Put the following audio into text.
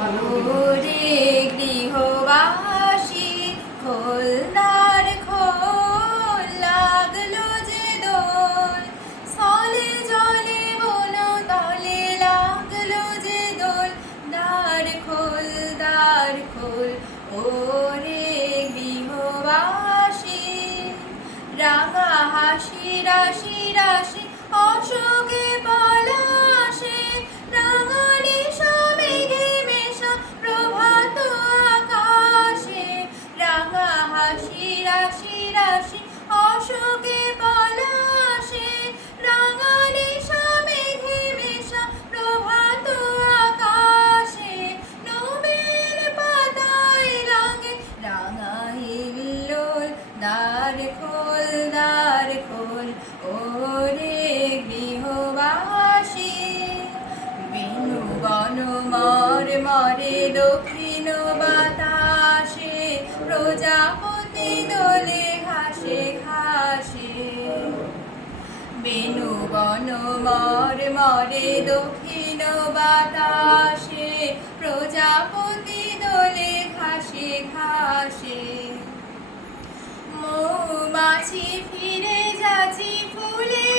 ওরে গৃহবাসী খোলনার খোল লাগলো যে দোল স্থলে জলে বন তলে লাগলো যে দোল দ্বার খোল ওরে গৃহবাসী রাঙা হাসি রাশি রাশি অশোকে পলাশে রাঙালি মেঘে মেশা প্রভাত আকাশে রাঙা হাসি রাশি রাশি অশোকে পলাশে রাঙালি মেঘে মেশা প্রভাত আকাশে নবেল পাতায় লাগে রাঙা হিল্লোল দ্বার খোল ওরে গৃহবাসী বেনু বন মরে দক্ষিণ বাতাসে প্রজাপতি দোলে ঘাসে বেনু বন মরে দক্ষিণ বাতাসে প্রজাপতি দোলে ঘাসে মৌমাছি ফিরে যাচ্ছি ফুলে